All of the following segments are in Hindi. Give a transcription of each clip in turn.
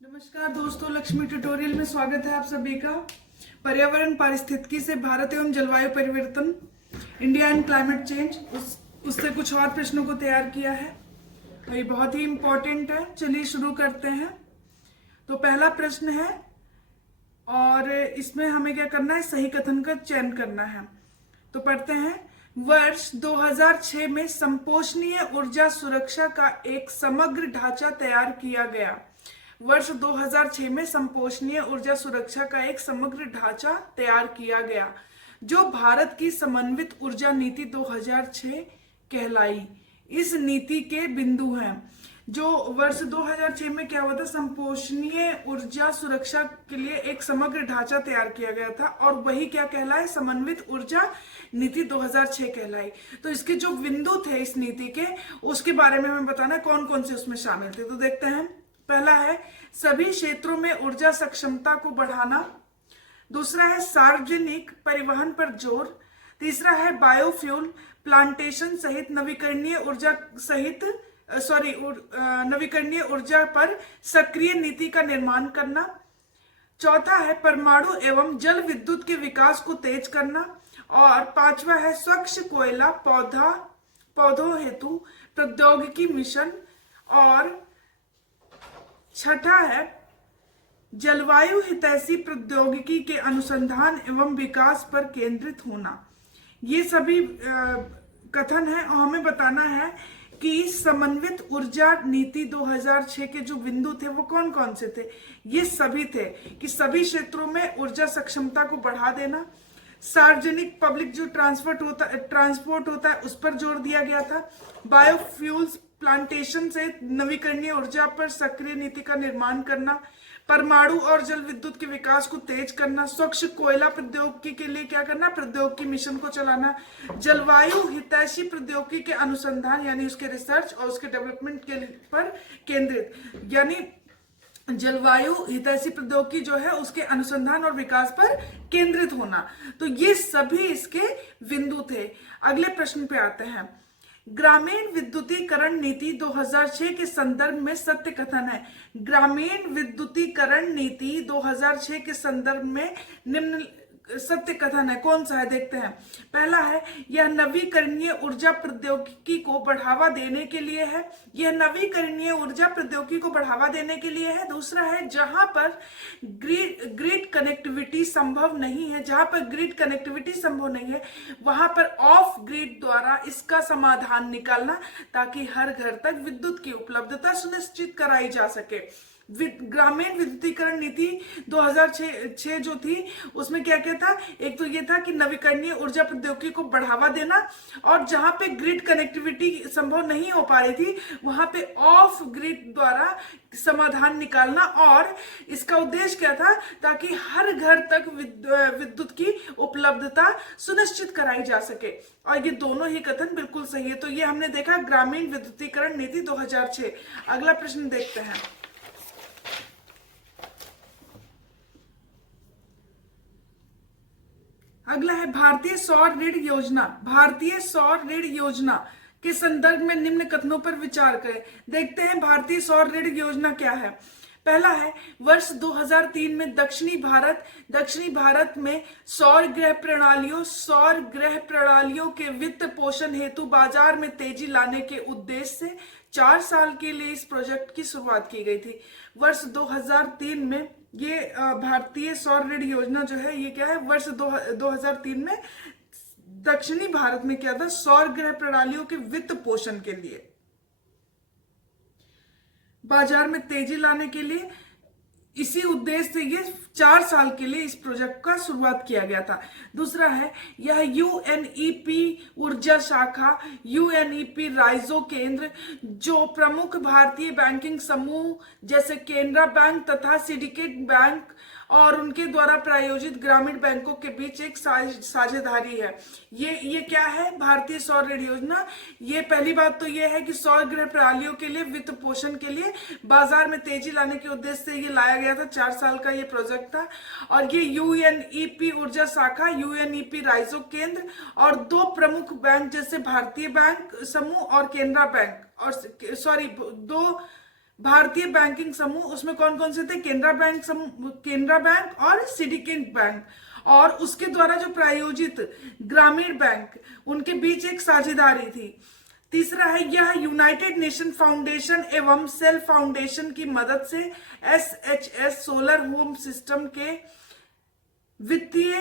नमस्कार दोस्तों, लक्ष्मी ट्यूटोरियल में स्वागत है आप सभी का। पर्यावरण पारिस्थितिकी से भारत एवं जलवायु परिवर्तन, इंडिया एंड क्लाइमेट चेंज, उससे कुछ और प्रश्नों को तैयार किया है और ये बहुत ही इम्पोर्टेंट है। चलिए शुरू करते हैं। तो पहला प्रश्न है और इसमें हमें क्या करना है, सही कथन का चयन करना है। तो पढ़ते हैं। वर्ष 2006 में संपोषणीय ऊर्जा सुरक्षा का एक समग्र ढांचा तैयार किया गया। वर्ष 2006 में संपोषणीय ऊर्जा सुरक्षा का एक समग्र ढांचा तैयार किया गया, जो भारत की समन्वित ऊर्जा नीति 2006 कहलाई। इस नीति के बिंदु हैं। जो वर्ष 2006 में क्या हुआ था, संपोषणीय ऊर्जा सुरक्षा के लिए एक समग्र ढांचा तैयार किया गया था और वही क्या कहलाए, समन्वित ऊर्जा नीति 2006 कहलाई। तो इसके जो बिंदु थे इस नीति के, उसके बारे में हमें बताना है कौन कौन से उसमें शामिल थे। तो देखते हैं। पहला है सभी क्षेत्रों में ऊर्जा सक्षमता को बढ़ाना। दूसरा है सार्वजनिक परिवहन पर जोर। तीसरा है बायोफ्यूल प्लांटेशन सहित नवीकरणीय ऊर्जा पर सक्रिय नीति का निर्माण करना। चौथा है परमाणु एवं जल विद्युत के विकास को तेज करना। और पांचवा है स्वच्छ कोयला पौधों हेतु प्रौद्योगिकी मिशन। और छठा है जलवायु हितैषी प्रौद्योगिकी के अनुसंधान एवं विकास पर केंद्रित होना। ये सभी कथन है और हमें बताना है कि समन्वित ऊर्जा नीति 2006 के जो बिंदु थे वो कौन कौन से थे। ये सभी थे कि सभी क्षेत्रों में ऊर्जा सक्षमता को बढ़ा देना, सार्वजनिक पब्लिक जो ट्रांसपोर्ट होता है उस पर जोर दिया गया था, बायोफ्यूल्स प्लांटेशन से नवीकरणीय ऊर्जा पर सक्रिय नीति का निर्माण करना, परमाणु और जल विद्युत के विकास को तेज करना, स्वच्छ कोयला प्रौद्योगिकी के लिए क्या करना, प्रौद्योगिकी मिशन को चलाना, जलवायु हितैषी प्रौद्योगिकी के अनुसंधान यानी उसके रिसर्च और उसके डेवलपमेंट के पर केंद्रित, यानी जलवायु हितैषी प्रौद्योगिकी जो है उसके अनुसंधान और विकास पर केंद्रित होना। तो ये सभी इसके बिंदु थे। अगले प्रश्न पे आते हैं। ग्रामीण विद्युतीकरण नीति 2006 के संदर्भ में सत्य कथन है। ग्रामीण विद्युतीकरण नीति 2006 के संदर्भ में निम्न सत्य कथन है। कौन सा है, देखते हैं। पहला है यह नवीकरणीय ऊर्जा प्रौद्योगिकी को बढ़ावा देने के लिए है। यह नवीकरणीय ऊर्जा प्रौद्योगिकी को बढ़ावा देने के लिए है। दूसरा है जहां पर ग्रिड कनेक्टिविटी संभव नहीं है, जहां पर ग्रिड कनेक्टिविटी संभव नहीं है वहां पर ऑफ ग्रिड द्वारा इसका समाधान निकालना, ताकि हर घर तक विद्युत की उपलब्धता सुनिश्चित कराई जा सके। ग्रामीण विद्युतीकरण नीति 2006 जो थी उसमें क्या क्या था, एक तो ये था कि नवीकरणीय ऊर्जा प्रौद्योगिकी को बढ़ावा देना और जहां पे ग्रिड कनेक्टिविटी संभव नहीं हो पा रही थी वहां पे ऑफ ग्रिड द्वारा समाधान निकालना। और इसका उद्देश्य क्या था, ताकि हर घर तक विद्युत की उपलब्धता सुनिश्चित कराई जा सके। और ये दोनों ही कथन बिल्कुल सही है। तो ये हमने देखा ग्रामीण विद्युतीकरण नीति 2006। अगला प्रश्न देखते हैं। अगला है भारतीय सौर ऋण योजना। भारतीय सौर ऋण योजना के संदर्भ में निम्न कथनों पर विचार करें। देखते हैं भारतीय सौर ऋण योजना क्या है। पहला है वर्ष 2003 में दक्षिणी भारत में सौर ग्रह प्रणालियों के वित्त पोषण हेतु बाजार में तेजी लाने के उद्देश्य से 4 साल के लिए इस प्रोजेक्ट की शुरुआत की गई थी। वर्ष 2003 में ये भारतीय सौर ऋण योजना जो है ये क्या है, वर्ष 2003 में दक्षिणी भारत में क्या था, सौर ग्रह प्रणालियों के वित्त पोषण के लिए बाजार में तेजी लाने के लिए, इसी उद्देश्य से ये 4 साल के लिए इस प्रोजेक्ट का शुरुआत किया गया था। दूसरा है यह यूएनईपी ऊर्जा शाखा, यूएनईपी राइजो केंद्र, जो प्रमुख भारतीय बैंकिंग समूह जैसे केनरा बैंक तथा सिंडिकेट बैंक और उनके द्वारा प्रायोजित ग्रामीण बैंकों के बीच एक साझेदारी है। ये क्या है, भारतीय सौर ऋण योजना। ये पहली बात तो ये है कि सौर ग्रह प्रणालियों के लिए वित्त पोषण के लिए बाजार में तेजी लाने के उद्देश्य से ये लाया गया था। 4 साल का ये प्रोजेक्ट था। और ये यूएनईपी ऊर्जा शाखा, यूएनईपी राइजो केंद्र और 2 प्रमुख बैंक जैसे भारतीय बैंक समूह और केनरा बैंक, और 2 भारतीय बैंकिंग समूह, उसमें कौन कौन से थे? केनरा बैंक समूह, केनरा बैंक और सिंडिकेट बैंक, और उसके द्वारा जो प्रायोजित ग्रामीण बैंक, उनके बीच एक साझेदारी थी। तीसरा है, यह यूनाइटेड नेशन फाउंडेशन एवं सेल फाउंडेशन की मदद से SHS सोलर होम सिस्टम के वित्तीय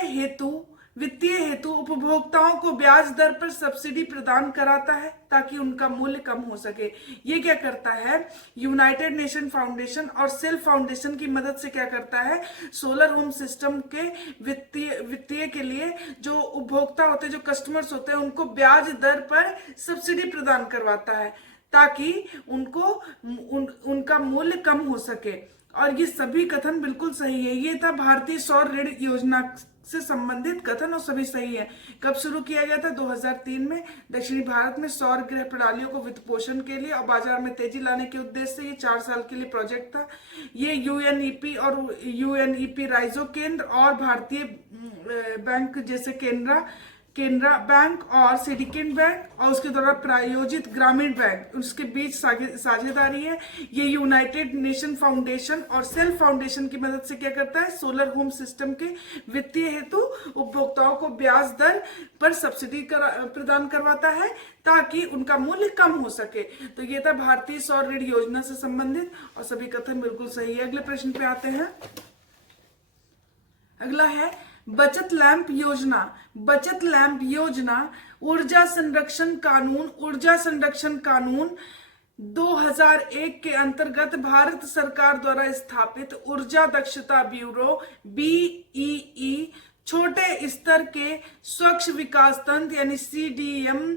हेतु उपभोक्ताओं को ब्याज दर पर सब्सिडी प्रदान कराता है ताकि उनका मूल्य कम हो सके। ये क्या करता है? यूनाइटेड नेशन फाउंडेशन और सेल फाउंडेशन की मदद से क्या करता है? सोलर होम सिस्टम के वित्तीय के लिए जो उपभोक्ता होते हैं, जो कस्टमर्स होते हैं, उनको ब्याज दर पर सब्सिडी प्रदान करवाता है ताकि उनका मूल्य कम हो सके। और ये सभी कथन बिल्कुल सही है। ये था भारतीय सौर ऋण योजना से संबंधित कथन, और सभी सही है। कब शुरू किया गया था? 2003 में। दक्षिणी भारत में सौर गृह प्रणालियों को वित्त पोषण के लिए और बाजार में तेजी लाने के उद्देश्य से ये 4 साल के लिए प्रोजेक्ट था। ये UNEP और UNEP राइजो केंद्र और भारतीय बैंक जैसे केनरा बैंक और सिंडिकेट बैंक और उसके द्वारा प्रायोजित ग्रामीण बैंक, उसके बीच साझेदारी है। ये यूनाइटेड नेशन फाउंडेशन और सेल फाउंडेशन की मदद से क्या करता है? सोलर होम सिस्टम के वित्तीय हेतु उपभोक्ताओं को ब्याज दर पर सब्सिडी प्रदान करवाता है ताकि उनका मूल्य कम हो सके। तो ये था भारतीय सौर ऋण योजना से संबंधित, और सभी कथन बिल्कुल सही है। अगले प्रश्न पे आते हैं। अगला है बचत लैंप योजना। बचत लैंप योजना ऊर्जा संरक्षण कानून 2001 के अंतर्गत भारत सरकार द्वारा स्थापित ऊर्जा दक्षता ब्यूरो BEE, छोटे स्तर के स्वच्छ विकास तंत्र यानी CDM,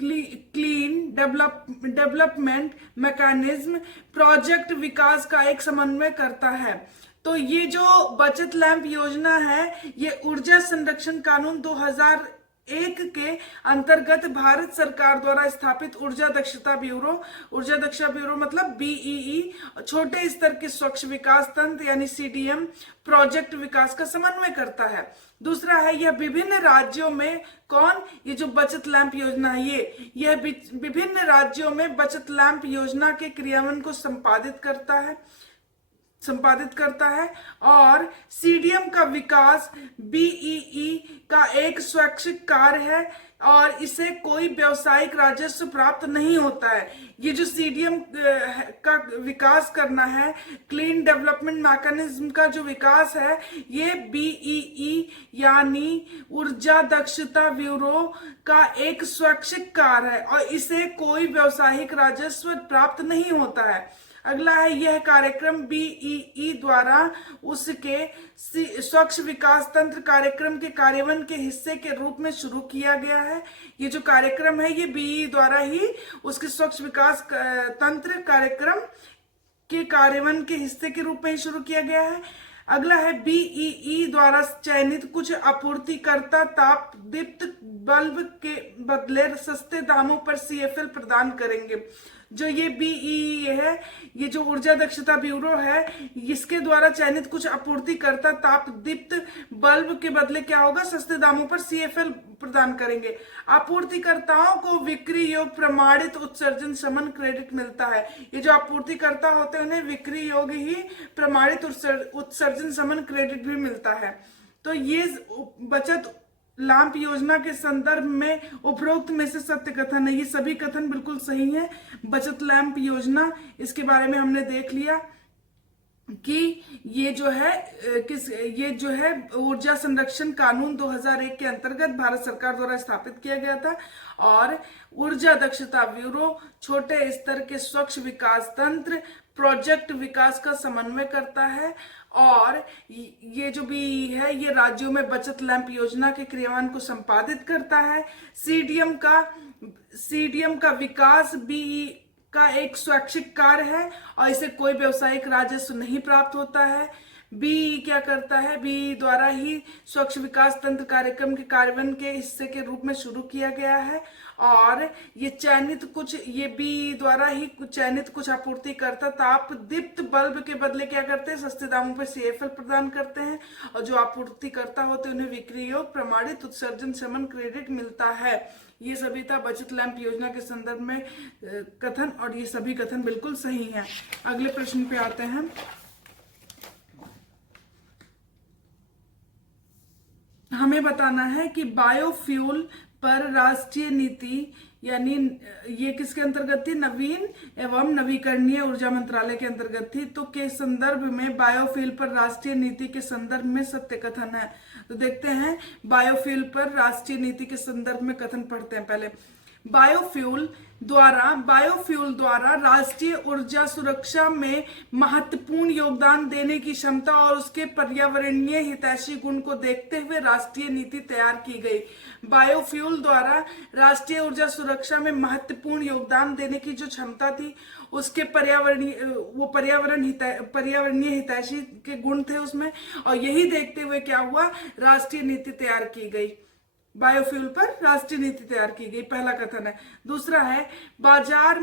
clean development mechanism project विकास का एक समन्वय करता है। तो ये जो बचत लैंप योजना है, ये ऊर्जा संरक्षण कानून 2001 के अंतर्गत भारत सरकार द्वारा स्थापित ऊर्जा दक्षता ब्यूरो मतलब BEE, छोटे स्तर के स्वच्छ विकास तंत्र यानी CDM प्रोजेक्ट विकास का समन्वय करता है। दूसरा है, यह विभिन्न राज्यों में ये जो बचत लैंप योजना है, यह विभिन्न राज्यों में बचत लैंप योजना के क्रियान्वयन को संपादित करता है और CDM का विकास BEE का एक स्वैच्छिक कार्य है और इसे कोई व्यावसायिक राजस्व प्राप्त नहीं होता है। ये जो CDM का विकास करना है, क्लीन डेवलपमेंट मैकेनिज्म का जो विकास है, ये BEE यानी ऊर्जा दक्षता ब्यूरो का एक स्वैच्छिक कार्य है और इसे कोई व्यावसायिक राजस्व प्राप्त नहीं होता है। अगला है, यह कार्यक्रम BEE द्वारा उसके स्वच्छ विकास तंत्र कार्यक्रम के कार्यान्वयन के हिस्से के रूप में शुरू किया गया है। ये जो कार्यक्रम है, ये BEE द्वारा ही उसके स्वच्छ विकास तंत्र कार्यक्रम के कार्यान्वयन के हिस्से के रूप में ही शुरू किया गया है। अगला है, BEE द्वारा चयनित कुछ आपूर्तिकर्ता ताप दीप्त बल्ब के बदले सस्ते दामों पर CFL प्रदान करेंगे। जो ये BEE है, ये जो ऊर्जा दक्षता ब्यूरो है, इसके द्वारा चयनित कुछ आपूर्तिकर्ता ताप दीप्त बल्ब के बदले क्या होगा? सस्ते दामों पर CFL प्रदान करेंगे। आपूर्तिकर्ताओं को बिक्री योग प्रमाणित उत्सर्जन शमन क्रेडिट मिलता है। ये जो आपूर्तिकर्ता होते हैं, उन्हें बिक्री योग ही प्रमाणित उत्सर्जन शमन क्रेडिट भी मिलता है। तो ये बचत लैंप योजना के संदर्भ में उपरोक्त में से सत्य कथन है। ये सभी कथन बिल्कुल सही है। बचत लैंप योजना, इसके बारे में हमने देख लिया कि ये जो है ऊर्जा संरक्षण कानून 2001 के अंतर्गत भारत सरकार द्वारा स्थापित किया गया था और ऊर्जा दक्षता ब्यूरो छोटे स्तर के स्वच्छ विकास तंत्र प्रोजेक्ट विकास का समन्वय करता है और ये जो भी है, ये राज्यों में बचत लैंप योजना के क्रियान्वयन को संपादित करता है। CDM का विकास BEE का एक स्वैच्छिक कार्य है और इसे कोई व्यावसायिक राजस्व नहीं प्राप्त होता है। BEE क्या करता है? BEE द्वारा ही स्वच्छ विकास तंत्र कार्यक्रम के कार्यान्वयन के हिस्से के रूप में शुरू किया गया है और ये BEE द्वारा ही चयनित कुछ आपूर्तिकर्ता ताप दीप्त बल्ब के बदले क्या करते हैं? सस्ते दामों पर CFL प्रदान करते हैं और जो आपूर्तिकर्ता होते हैं, उन्हें बिक्री योग प्रमाणित उत्सर्जन शमन क्रेडिट मिलता है। ये सभी था बचत लैंप योजना के संदर्भ में कथन, और ये सभी कथन बिल्कुल सही हैं। अगले प्रश्न पे आते हैं। हमें बताना है कि बायोफ्यूल पर राष्ट्रीय नीति, यानी ये किसके अंतर्गत थी? नवीन एवं नवीकरणीय ऊर्जा मंत्रालय के अंतर्गत थी। तो के संदर्भ में बायोफ्यूल पर राष्ट्रीय नीति के संदर्भ में सत्य कथन है। तो देखते हैं बायोफ्यूल पर राष्ट्रीय नीति के संदर्भ में कथन पढ़ते हैं पहले। बायोफ्यूल द्वारा राष्ट्रीय ऊर्जा सुरक्षा में महत्वपूर्ण योगदान देने की क्षमता और उसके पर्यावरणीय हितैषी गुण को देखते हुए राष्ट्रीय नीति तैयार की गई। बायोफ्यूल द्वारा राष्ट्रीय ऊर्जा सुरक्षा में महत्वपूर्ण योगदान देने की जो क्षमता थी, उसके पर्यावरणीय हितैषी के गुण थे उसमें, और यही देखते हुए क्या हुआ, राष्ट्रीय नीति तैयार की गई। बायोफ्यूल पर राष्ट्रीय नीति तैयार की गई, पहला कथन है। दूसरा है बाजार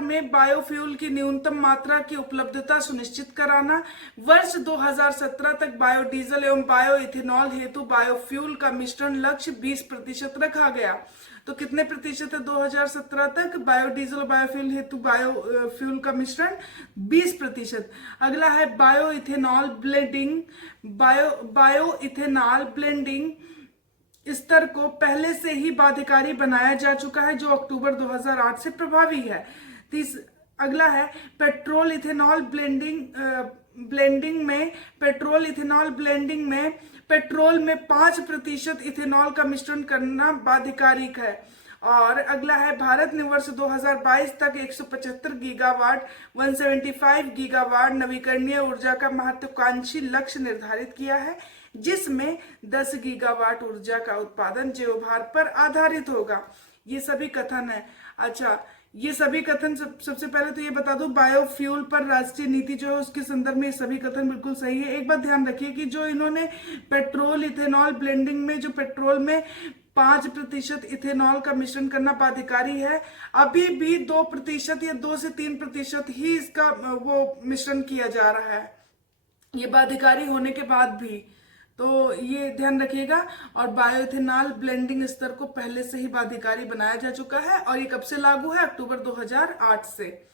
में बायोफ्यूल की न्यूनतम मात्रा की उपलब्धता सुनिश्चित कराना। वर्ष 2017 तक बायोडीजल एवं बायोइथेनॉल हेतु बायोफ्यूल का मिश्रण लक्ष्य 20% रखा गया। तो कितने प्रतिशत है 2017 तक बायोडीजल और बायोफ्यूल हेतु बायोफ्यूल का मिश्रण? 20%। अगला है बायोइथेनॉल ब्लेंडिंग स्तर को पहले से ही बाध्यकारी बनाया जा चुका है, जो अक्टूबर 2008 से प्रभावी है। अगला है पेट्रोल इथेनॉल ब्लेंडिंग में पेट्रोल में 5% इथेनॉल का मिश्रण करना बाध्यकारिक है। और अगला है भारत ने वर्ष 2022 तक 175 गीगावाट 175 गीगावाट नवीकरणीय ऊर्जा का महत्वाकांक्षी लक्ष्य निर्धारित किया है, जिसमें 10 गीगावाट ऊर्जा का उत्पादन जैवभार पर आधारित होगा। ये सभी कथन है। अच्छा, ये सभी कथन सबसे पहले तो ये बता दूं, बायोफ्यूल पर राष्ट्रीय नीति जो है उसके संदर्भ में ये सभी कथन बिल्कुल सही है। एक बात ध्यान रखिए कि जो इन्होंने पेट्रोल इथेनॉल ब्लेंडिंग में जो पेट्रोल में 5% इथेनॉल का मिश्रण करना बाध्यकारी है, अभी भी 2% या 2 से 3% ही इसका वो मिश्रण किया जा रहा है, ये बाध्यकारी होने के बाद भी। तो ये ध्यान रखिएगा। और बायोइथेनॉल ब्लेंडिंग स्तर को पहले से ही बाध्यकारी बनाया जा चुका है, और ये कब से लागू है? अक्टूबर 2008 से।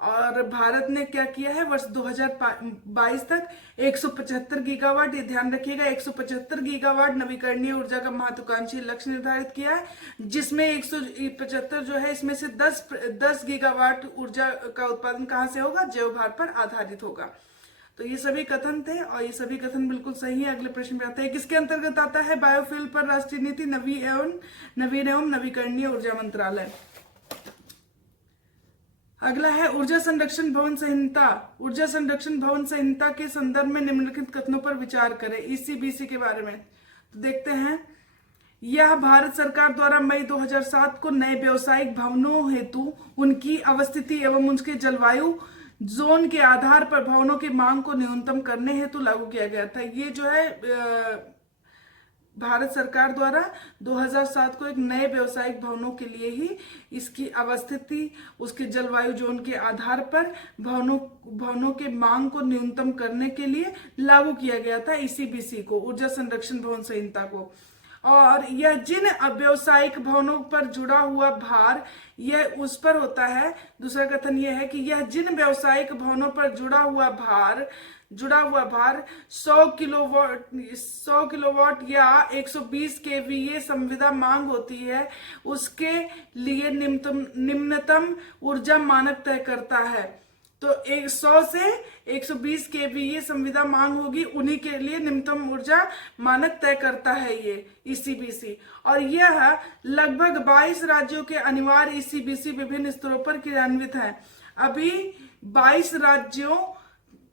और भारत ने क्या किया है? वर्ष 2022 तक 175 गीगावाट, ये ध्यान रखिएगा, 175 गीगावाट नवीकरणीय ऊर्जा का महत्वाकांक्षी लक्ष्य निर्धारित किया है, जिसमें 175 जो है इसमें से 10 गीगावाट ऊर्जा का उत्पादन कहाँ से होगा? जैवभार पर आधारित होगा। तो ये सभी कथन थे, और ये सभी कथन बिल्कुल सही है। अगले प्रश्न पे आते हैं, किसके अंतर्गत आता है बायोफ्यूल पर राष्ट्रीय नीति? नवीन एवं नवीकरणीय ऊर्जा मंत्रालय। अगला है ऊर्जा संरक्षण भवन संहिता। ऊर्जा संरक्षण भवन संहिता के संदर्भ में निम्नलिखित कथनों पर विचार करें। ईसीबीसी के बारे में तो देखते हैं। यह भारत सरकार द्वारा मई 2007 को नए व्यावसायिक भवनों हेतु उनकी अवस्थिति एवं उनके जलवायु जोन के आधार पर भवनों की मांग को न्यूनतम करने हेतु लागू किया गया था। ये जो है भारत सरकार द्वारा 2007 को एक नए व्यावसायिक भवनों के लिए ही इसकी अवस्थिति, उसके जलवायु जोन के आधार पर भवनों के मांग को न्यूनतम करने के लिए लागू किया गया था ईसीबीसी को, ऊर्जा संरक्षण भवन संहिता को। और यह जिन व्यावसायिक भवनों पर जुड़ा हुआ भार यह उस पर होता है। दूसरा कथन यह है कि यह जिन व्यावसायिक भवनों पर जुड़ा हुआ भार 100 किलोवाट या 120 केवीए संविदा मांग होती है, उसके लिए निम्नतम ऊर्जा मानक तय करता है। तो 100 से 120 केवीए संविदा मांग होगी, उन्हीं के लिए निम्नतम ऊर्जा मानक तय करता है ये ईसीबीसी। और यह लगभग 22 राज्यों के अनिवार्य ईसीबीसी विभिन्न स्तरों पर क्रियान्वित है। अभी 22 राज्यों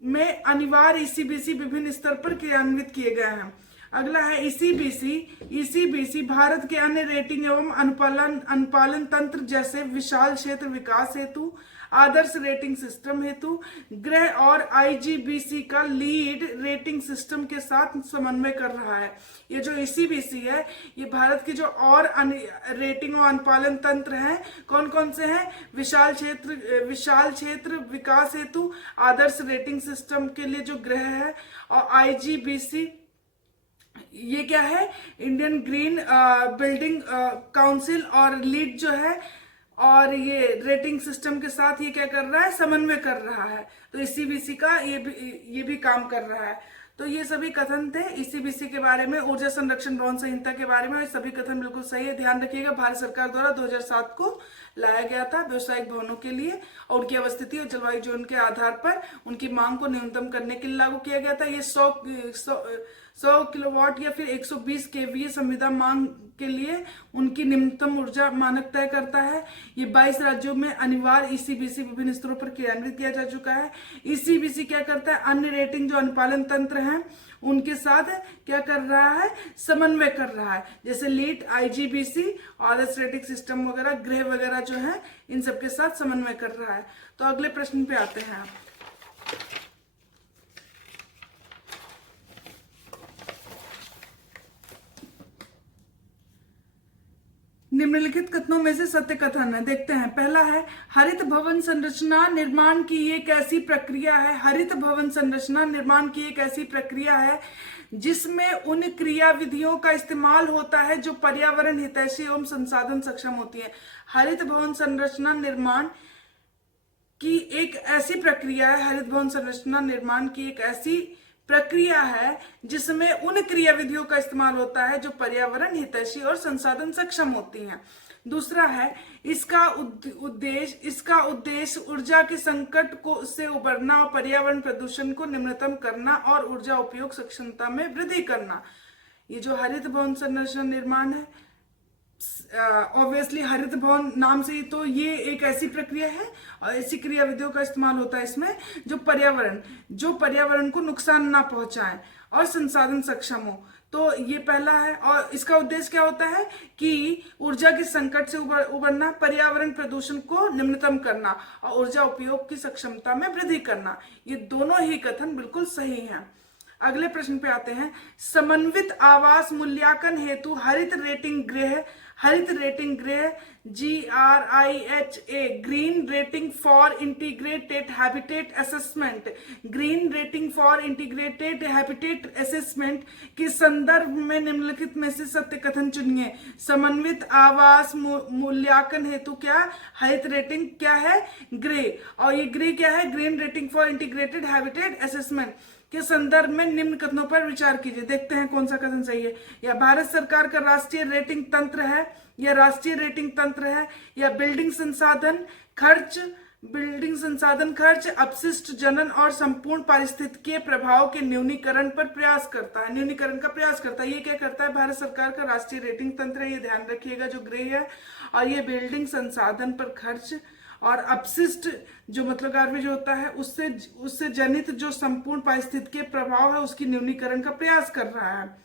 में अनिवार्य ईसीबीसी विभिन्न स्तर पर क्रियान्वित किए गए हैं। अगला है ईसीबीसी भारत के अन्य रेटिंग एवं अनुपालन तंत्र जैसे विशाल क्षेत्र विकास हेतु, आदर्श रेटिंग सिस्टम हेतु, गृह और आईजीबीसी का लीड रेटिंग सिस्टम के साथ समन्वय कर रहा है। ये जो ईसीबीसी है ये भारत के जो और रेटिंग और अनुपालन तंत्र हैं कौन कौन से हैं? विशाल क्षेत्र विकास हेतु, आदर्श रेटिंग सिस्टम के लिए जो गृह है, और आईजीबीसी ये क्या है, इंडियन ग्रीन बिल्डिंग काउंसिल और लीड जो है, और ये रेटिंग सिस्टम के साथ ये क्या कर रहा है, समन्वय कर रहा है। तो ईसीबीसी का ये भी काम कर रहा है। तो ये सभी कथन थे ईसीबीसी के बारे में, ऊर्जा संरक्षण भवन संहिता के बारे में। सभी कथन बिल्कुल सही है, ध्यान रखिएगा। भारत सरकार द्वारा 2007 को लाया गया था व्यवसायिक भवनों के लिए, और उनकी अवस्थिति और जलवायु जोन के आधार पर उनकी मांग को न्यूनतम करने के लिए लागू किया गया था। ये 100 किलोवाट या फिर 120 केवीए संविदा मांग के लिए उनकी निम्नतम ऊर्जा मानक तय करता है। ये 22 राज्यों में अनिवार्य ईसीबीसी विभिन्न स्तरों पर क्रियान्वित किया जा चुका है। ईसीबीसी क्या करता है, अन्य रेटिंग जो अनुपालन तंत्र हैं उनके साथ क्या कर रहा है, समन्वय कर रहा है। जैसे लीड, आईजीबीसी, आदर्श रेटिंग सिस्टम वगैरह, गृह वगैरह जो है, इन सबके साथ समन्वय कर रहा है। तो अगले प्रश्न पे आते हैं आप। निम्नलिखित कथनों में से सत्य कथन है, देखते हैं। पहला है, हरित भवन संरचना निर्माण की एक ऐसी प्रक्रिया है, हरित भवन संरचना निर्माण की एक ऐसी प्रक्रिया है जिसमें उन क्रिया विधियों का इस्तेमाल होता है जो पर्यावरण हितैषी एवं संसाधन सक्षम होती है। हरित भवन संरचना निर्माण की एक ऐसी प्रक्रिया है, हरित भवन संरचना निर्माण की एक ऐसी प्रक्रिया है जिसमें उन क्रिया विधियों का इस्तेमाल होता है जो पर्यावरण हितैषी और संसाधन सक्षम होती हैं। दूसरा है, इसका उद्देश्य ऊर्जा के संकट से उबरना और पर्यावरण प्रदूषण को निम्नतम करना और ऊर्जा उपयोग सक्षमता में वृद्धि करना। ये जो हरित भवन संरचना निर्माण है, ऑब्वियसली हरित भवन नाम से ही तो ये एक ऐसी प्रक्रिया है और ऐसी क्रिया विधियों का इस्तेमाल होता है इसमें जो पर्यावरण को नुकसान ना पहुंचाए और संसाधन सक्षम हो। तो ये पहला है। और इसका उद्देश्य क्या होता है कि ऊर्जा के संकट से उबरना, पर्यावरण प्रदूषण को निम्नतम करना और ऊर्जा उपयोग की सक्षमता में वृद्धि करना। ये दोनों ही कथन बिल्कुल सही हैं। अगले प्रश्न पे आते हैं। समन्वित आवास मूल्यांकन हेतु हरित रेटिंग गृह GRIHA green rating for integrated habitat assessment के संदर्भ में निम्नलिखित में से सत्य कथन चुनिए। समन्वित आवास मूल्यांकन हेतु क्या, हरित रेटिंग क्या है, गृह, और ये गृह क्या है, green rating for integrated habitat assessment के संदर्भ में निम्न कथनों पर विचार कीजिए। देखते हैं कौन सा कथन सही है। या भारत सरकार का राष्ट्रीय रेटिंग तंत्र है, या राष्ट्रीय रेटिंग तंत्र है, या बिल्डिंग संसाधन खर्च अपशिष्ट जनन और संपूर्ण पारिस्थितिकीय प्रभाव के न्यूनीकरण का प्रयास करता है। ये क्या करता है, भारत सरकार का राष्ट्रीय रेटिंग तंत्र है, ये ध्यान रखिएगा, जो गृह है। और ये बिल्डिंग संसाधन पर खर्च और अपशिष्ट जो मतलब गार्बेज होता है उससे जनित जो संपूर्ण पारिस्थितिकीय प्रभाव है उसकी न्यूनीकरण का प्रयास कर रहा है।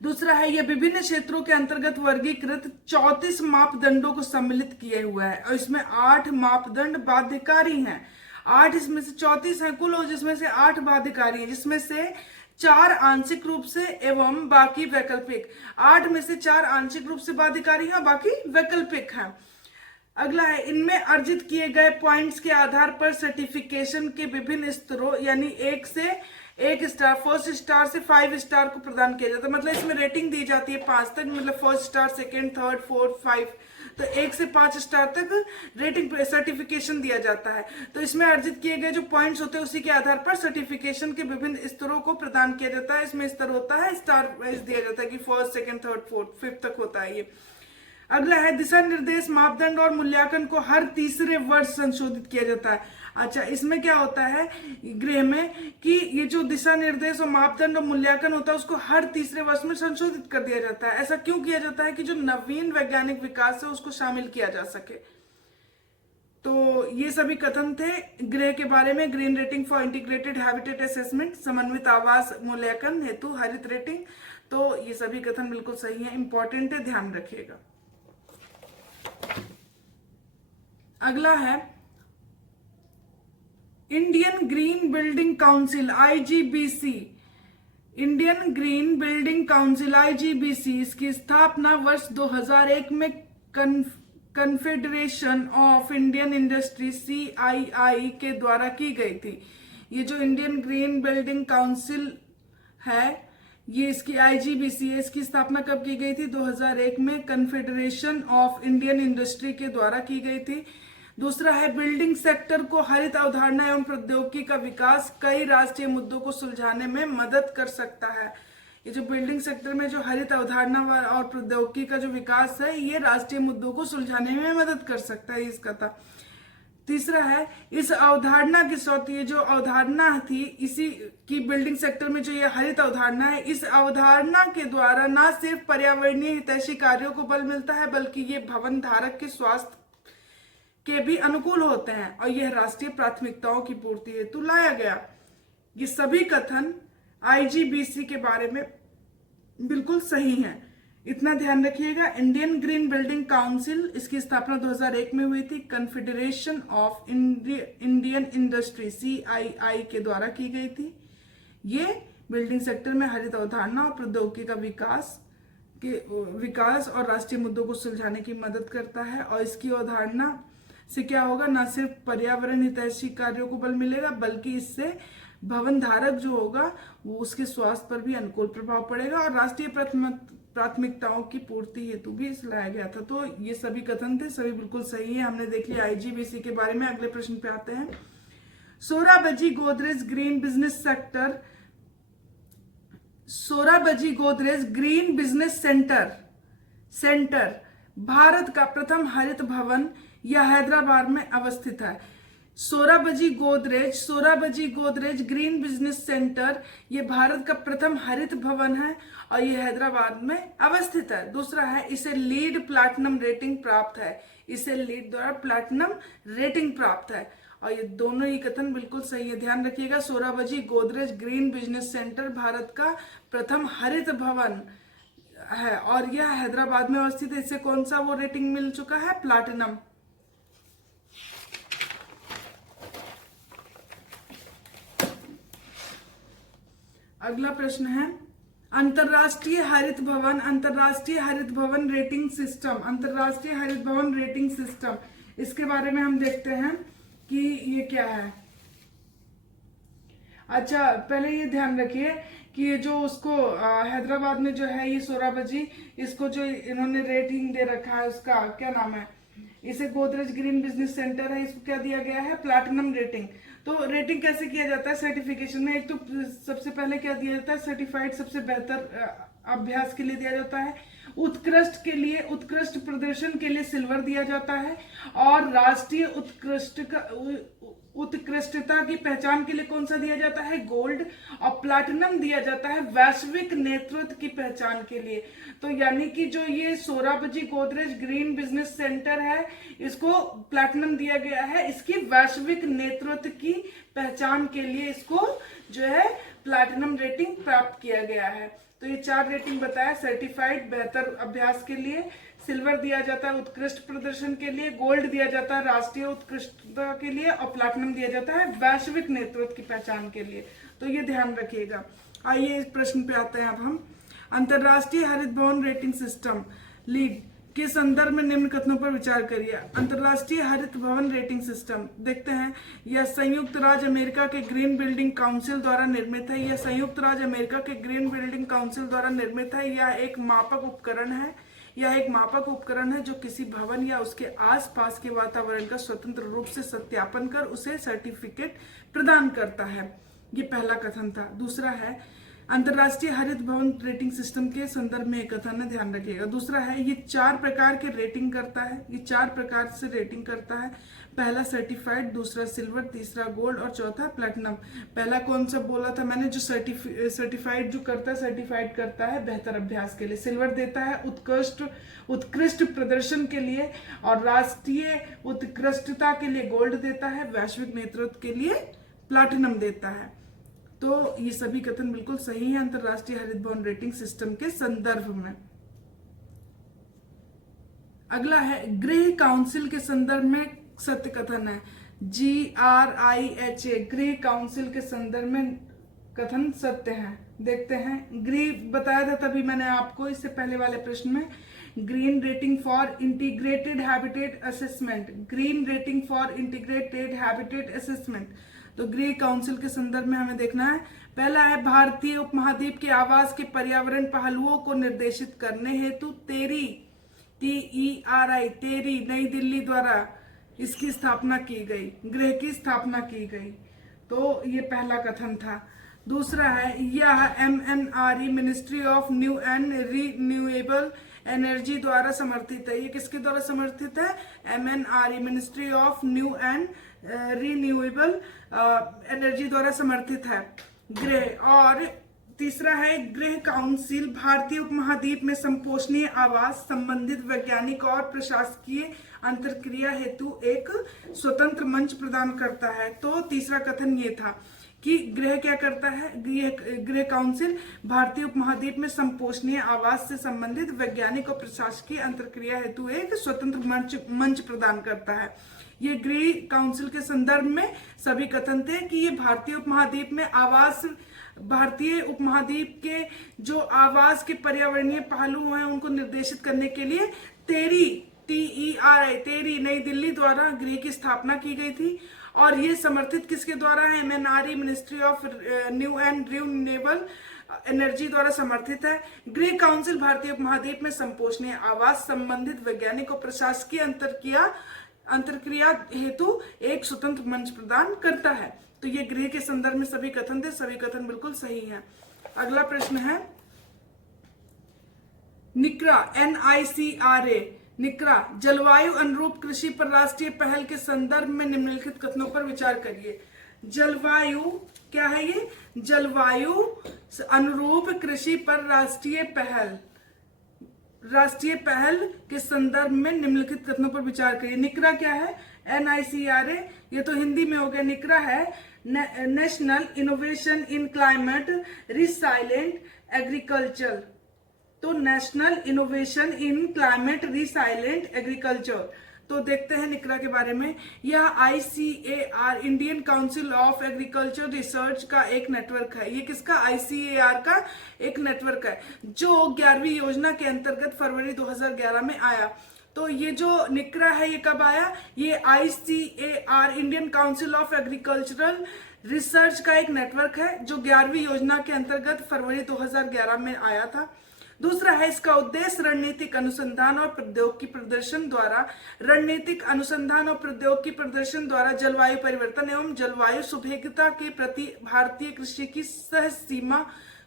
दूसरा है, यह विभिन्न क्षेत्रों के अंतर्गत वर्गीकृत 34 मापदंडों को सम्मिलित किए हुआ है और इसमें 8 मापदंड बाध्यकारी हैं। 8 इसमें से 34 हैं कुल, और जिसमें से 8 बाध्यकारी हैं, जिसमें से 4 आंशिक रूप से एवं बाकी वैकल्पिक। 8 में से 4 आंशिक रूप से बाध्यकारी हैं, बाकी वैकल्पिक हैं। अगला है, इनमें अर्जित किए गए पॉइंट्स के आधार पर सर्टिफिकेशन के विभिन्न स्तरों यानी 1 से 1 स्टार, फर्स्ट स्टार से 5 स्टार को प्रदान किया जाता है। मतलब इसमें रेटिंग दी जाती है 5 तक, मतलब first star, second, third, fourth, 5, तो 1 से 5 स्टार तक रेटिंग सर्टिफिकेशन दिया जाता है। तो इसमें अर्जित किए गए जो पॉइंट्स होते हैं उसी के आधार पर सर्टिफिकेशन के विभिन्न स्तरों को प्रदान किया जाता है। इसमें स्तर होता है, स्टार वाइज दिया जाता है कि first, second, third, fourth, 5th तक होता है ये। अगला है, दिशा निर्देश, मापदंड और मूल्यांकन को हर तीसरे वर्ष संशोधित किया जाता है। अच्छा, इसमें क्या होता है गृह में कि ये जो दिशा निर्देश और मापदंड और मूल्यांकन होता है उसको हर तीसरे वर्ष में संशोधित कर दिया जाता है। ऐसा क्यों किया जाता है कि जो नवीन वैज्ञानिक विकास है उसको शामिल किया जा सके। तो ये सभी कथन थे गृह के बारे में। Green rating for integrated habitat assessment, समन्वित आवास मूल्यांकन हेतु हरित रेटिंग। तो ये सभी कथन बिल्कुल सही है, इंपॉर्टेंट है, ध्यान रखिएगा। अगला है, Indian green building council IGBC, Indian green building council IGBC, इसकी स्थापना वर्ष 2001 में confederation of Indian industry CII के द्वारा की गई थी। ये जो इंडियन ग्रीन बिल्डिंग काउंसिल है ये इसकी IGBC है, इसकी स्थापना कब की गई थी? 2001 में कन्फेडरेशन ऑफ इंडियन इंडस्ट्री के द्वारा की गई थी। दूसरा है बिल्डिंग सेक्टर को हरित अवधारणा एवं प्रौद्योगिकी का विकास कई राष्ट्रीय मुद्दों को सुलझाने में मदद कर सकता है। ये जो बिल्डिंग सेक्टर में जो हरित अवधारणा और प्रौद्योगिकी का जो विकास है, ये राष्ट्रीय मुद्दों को सुलझाने में मदद कर सकता है, इसका था। तीसरा है इस अवधारणा की स्रोत, ये जो अवधारणा थी इसी की बिल्डिंग सेक्टर में जो ये हरित अवधारणा है, इस अवधारणा के द्वारा न सिर्फ पर्यावरणीय हितैषी कार्यों को बल मिलता है बल्कि ये भवन धारक के स्वास्थ्य के भी अनुकूल होते हैं और यह राष्ट्रीय प्राथमिकताओं की पूर्ति हेतु लाया गया। ये सभी कथन IGBC के बारे में बिल्कुल सही है, इतना ध्यान रखिएगा। इंडियन ग्रीन बिल्डिंग काउंसिल, इसकी स्थापना 2001 में हुई थी। Confederation of Indian industry CII के द्वारा की गई थी। ये बिल्डिंग सेक्टर में हरित अवधारणा और प्रौद्योगिकी का विकास और राष्ट्रीय मुद्दों को सुलझाने की मदद करता है। और इसकी अवधारणा से क्या होगा, न सिर्फ पर्यावरण हितैषी कार्यों को बल मिलेगा बल्कि इससे भवन धारक जो होगा वो उसके स्वास्थ्य पर भी अनुकूल प्रभाव पड़ेगा और राष्ट्रीय प्राथमिकताओं की पूर्ति हेतु भी इस लाया गया था। तो ये सभी कथन थे, सभी बिल्कुल सही है। हमने देख लिया IGBC के बारे में। अगले प्रश्न पे आते हैं। Sorabji Godrej Green Business sector, Sorabji Godrej Green Business Centre Bharat का प्रथम हरित भवन यह हैदराबाद में अवस्थित है। Sorabji Godrej Green Business Centre ये भारत का प्रथम हरित भवन है और ये हैदराबाद में अवस्थित है। दूसरा है इसे लीड प्लैटिनम रेटिंग प्राप्त है, इसे लीड द्वारा प्लैटिनम रेटिंग प्राप्त है। और ये दोनों ही कथन बिल्कुल सही है, ध्यान रखिएगा। Sorabji Godrej Green Business Centre Bharat का प्रथम हरित भवन है और यह हैदराबाद में अवस्थित है। इससे कौन सा वो रेटिंग मिल चुका है? प्लैटिनम। अगला प्रश्न है अंतरराष्ट्रीय हरित भवन रेटिंग सिस्टम, इसके बारे में हम देखते हैं कि ये क्या है। अच्छा, पहले ये ध्यान रखिए कि ये जो उसको हैदराबाद में जो है ये सोराबजी, इसको जो इन्होंने रेटिंग दे रखा है उसका क्या नाम है, इसे गोदरेज ग्रीन बिजनेस सेंटर है, इसको क्या दिया गया है? Platinum rating. तो रेटिंग कैसे किया जाता है सर्टिफिकेशन में? एक तो सबसे पहले क्या दिया जाता है? सर्टिफाइड सबसे बेहतर अभ्यास के लिए दिया जाता है, उत्कृष्ट प्रदर्शन के लिए सिल्वर दिया जाता है और राष्ट्रीय उत्कृष्टता की पहचान के लिए कौन सा दिया जाता है? गोल्ड। और प्लैटिनम दिया जाता है वैश्विक नेतृत्व की पहचान के लिए। तो यानी कि जो ये Sorabji Godrej Green Business Centre है, इसको प्लैटिनम दिया गया है इसकी वैश्विक नेतृत्व की पहचान के लिए, इसको जो है प्लैटिनम रेटिंग प्राप्त किया गया है। तो ये 4 रेटिंग बताया। सर्टिफाइड बेहतर अभ्यास के लिए, सिल्वर दिया जाता है उत्कृष्ट प्रदर्शन के लिए, गोल्ड दिया जाता है राष्ट्रीय उत्कृष्टता के लिए और प्लैटिनम दिया जाता है वैश्विक नेतृत्व की पहचान के लिए। तो ये ध्यान रखिएगा। आइए इस प्रश्न पे आते हैं अब हम। अंतरराष्ट्रीय हरित भवन रेटिंग सिस्टम लीड के संदर्भ में निम्न कथनों पर विचार करिए। अंतरराष्ट्रीय हरित भवन रेटिंग सिस्टम देखते हैं। यह संयुक्त राज्य अमेरिका के ग्रीन बिल्डिंग काउंसिल द्वारा निर्मित है। यह संयुक्त राज्य अमेरिका के ग्रीन बिल्डिंग काउंसिल द्वारा निर्मित है। यह एक मापक उपकरण है जो किसी भवन या उसके आसपास के वातावरण का स्वतंत्र रूप से सत्यापन कर उसे सर्टिफिकेट प्रदान करता है। ये पहला कथन था। दूसरा है अंतरराष्ट्रीय हरित भवन रेटिंग सिस्टम के संदर्भ में एक कथन है, ध्यान रखिएगा। दूसरा है ये 4 प्रकार के रेटिंग करता है, ये 4 प्रकार से रेटिंग करता है। पहला सर्टिफाइड, दूसरा सिल्वर, तीसरा गोल्ड और चौथा प्लैटिनम। पहला कौन सा बोला था मैंने? जो सर्टिफाइड जो करता है, सर्टिफाइड करता है बेहतर अभ्यास के लिए, सिल्वर देता है उत्कृष्ट प्रदर्शन के लिए और राष्ट्रीय उत्कृष्टता के लिए गोल्ड देता है, वैश्विक नेतृत्व के लिए प्लैटिनम देता है। तो ये सभी कथन बिल्कुल सही है अंतरराष्ट्रीय हरित भवन रेटिंग सिस्टम के संदर्भ में। अगला है गृह काउंसिल के संदर्भ में सत्य कथन है। GRIHA गृह काउंसिल के संदर्भ में कथन सत्य है। देखते हैं। गृह बताया था तभी मैंने आपको इससे पहले वाले प्रश्न में, green rating for integrated habitat assessment, green rating for integrated habitat assessment. तो गृह काउंसिल के संदर्भ में हमें देखना है। पहला है भारतीय उपमहाद्वीप के आवास के पर्यावरण पहलुओं को निर्देशित करने हेतु तेरी तेरी नई दिल्ली द्वारा इसकी स्थापना की गई, गृह की स्थापना की गई। तो ये पहला कथन था। दूसरा है यह MNRE ministry of new and renewable energy द्वारा समर्थित है। ये किसके द्वारा समर्थित है? MNRE ministry of new and renewable energy द्वारा समर्थित है गृह। और तीसरा है गृह काउंसिल भारतीय उपमहाद्वीप में संपोषणीय आवास संबंधित वैज्ञानिक और प्रशासकीय अंतरक्रिया हेतु एक स्वतंत्र मंच प्रदान करता है। तो तीसरा कथन ये था कि गृह क्या करता है, गृह काउंसिल भारतीय उपमहाद्वीप में संपोषणीय आवास से संबंधित वैज्ञानिक और प्रशासकीय अंतरक्रिया हेतु एक स्वतंत्र मंच प्रदान करता है। ये गृह काउंसिल के संदर्भ में सभी कथन थे कि ये भारतीय उपमहाद्वीप में भारतीय उपमहाद्वीप के जो आवास के पर्यावरणीय पहलू हैं उनको निर्देशित करने के लिए तेरी नई दिल्ली द्वारा गृह की स्थापना की गई थी। और ये समर्थित किसके द्वारा है? MNRE ministry of new and renewable energy द्वारा समर्थित है। गृह काउंसिल भारतीय उपमहाद्वीप में संपोषणीय आवास संबंधित वैज्ञानिक और प्रशासकीय अंतरक्रिया हेतु एक स्वतंत्र मंच प्रदान करता है। तो ये गृह के संदर्भ में सभी कथन थे, सभी कथन बिल्कुल सही हैं। अगला प्रश्न है निक्रा NICRA निक्रा जलवायु अनुरूप कृषि पर राष्ट्रीय पहल के संदर्भ में निम्नलिखित कथनों पर विचार करिए। जलवायु क्या है? ये जलवायु अनुरूप कृषि पर राष्ट्रीय पहल के संदर्भ में निम्नलिखित कथनों पर विचार करिए। निक्रा क्या है? NICRA ये तो हिंदी में हो गया। निक्रा है national innovation in climate resilient agriculture. तो national innovation in climate resilient agriculture. तो देखते हैं निक्रा के बारे में। यह ICAR Indian council of agriculture research का एक नेटवर्क है। ये किसका? ICAR का एक नेटवर्क है जो 11वीं योजना के अंतर्गत फरवरी 2011 में आया। तो ये जो निक्रा है ये कब आया? ये ICAR Indian council of agricultural research का एक नेटवर्क है जो 11वीं योजना के अंतर्गत फरवरी 2011 में आया था। दूसरा है इसका उद्देश्य रणनीतिक अनुसंधान और प्रौद्योगिकी प्रदर्शन द्वारा जलवायु परिवर्तन एवं जलवायु सुभेद्यता के प्रति भारतीय कृषि की सह सीमा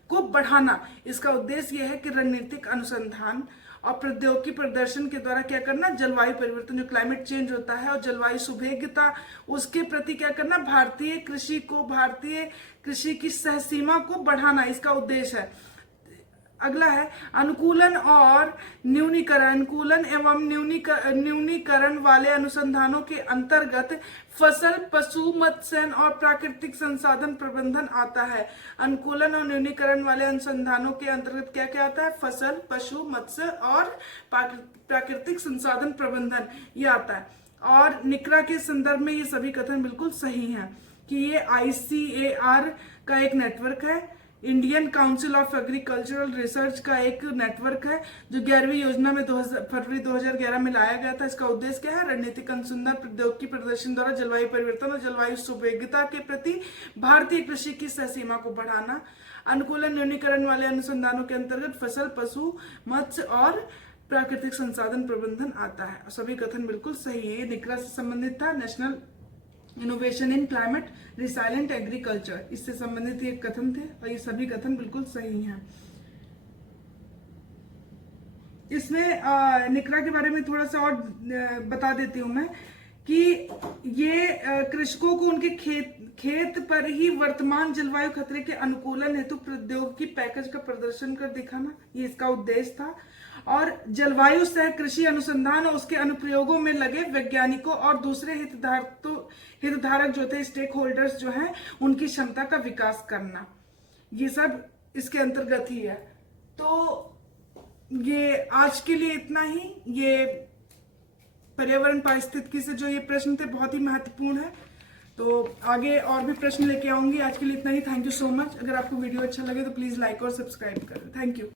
को बढ़ाना। इसका उद्देश्य यह है कि रणनीतिक अनुसंधान और प्रौद्योगिकी प्रदर्शन के द्वारा क्या करना? जलवायु परिवर्तन जो क्लाइमेट चेंज होता है और जलवायु सुभेद्यता उसके प्रति क्या करना? भारतीय कृषि की सह सीमा को बढ़ाना इसका उद्देश्य है। अगला है अनुकूलन एवं न्यूनीकरण वाले अनुसंधानों के अंतर्गत फसल, पशु, मत्स्य और प्राकृतिक संसाधन प्रबंधन आता है। अनुकूलन और न्यूनीकरण वाले अनुसंधानों के अंतर्गत क्या क्या आता है? फसल, पशु, मत्स्य और प्राकृतिक संसाधन प्रबंधन ये आता है। और निक्रा के संदर्भ में ये सभी कथन बिल्कुल सही हैं कि ये ICAR का एक नेटवर्क है, Indian council of agricultural research का एक नेटवर्क है जो 11वीं योजना में फरवरी 2011 में लाया गया था। इसका उद्देश्य क्या है? रणनीतिक अनुसंधान प्रौद्योगिकी प्रदर्शन द्वारा जलवायु परिवर्तन और जलवायु सुभेद्यता के प्रति भारतीय कृषि की सह सीमा को बढ़ाना। अनुकूलन न्यूनीकरण वाले अनुसंधानों के अंतर्गत फसल, पशु, मत्स्य और प्राकृतिक संसाधन प्रबंधन आता है। सभी कथन बिल्कुल सही है। ये निक्रा से संबंधित था, national innovation in climate resilient agriculture, इससे संबंधित ये कथन थे और ये सभी कथन बिल्कुल सही हैं। इसमें निक्रा के बारे में थोड़ा सा और बता देती हूं मैं कि ये कृषकों को उनके खेत पर ही वर्तमान जलवायु खतरे के अनुकूलन हेतु प्रौद्योगिकी पैकेज का प्रदर्शन कर दिखाना, ये इसका उद्देश्य था। और जलवायु सह कृषि अनुसंधान और उसके अनुप्रयोगों में लगे वैज्ञानिकों और दूसरे हितधारक जो थे, स्टेक होल्डर्स जो हैं, उनकी क्षमता का विकास करना, ये सब इसके अंतर्गत ही है। तो ये आज के लिए इतना ही। ये पर्यावरण पारिस्थितिकी से जो ये प्रश्न थे बहुत ही महत्वपूर्ण है। तो आगे और भी प्रश्न लेके आऊंगी। आज के लिए इतना ही। Thank you so much. अगर आपको वीडियो अच्छा लगे तो प्लीज लाइक और सब्सक्राइब करें। Thank you.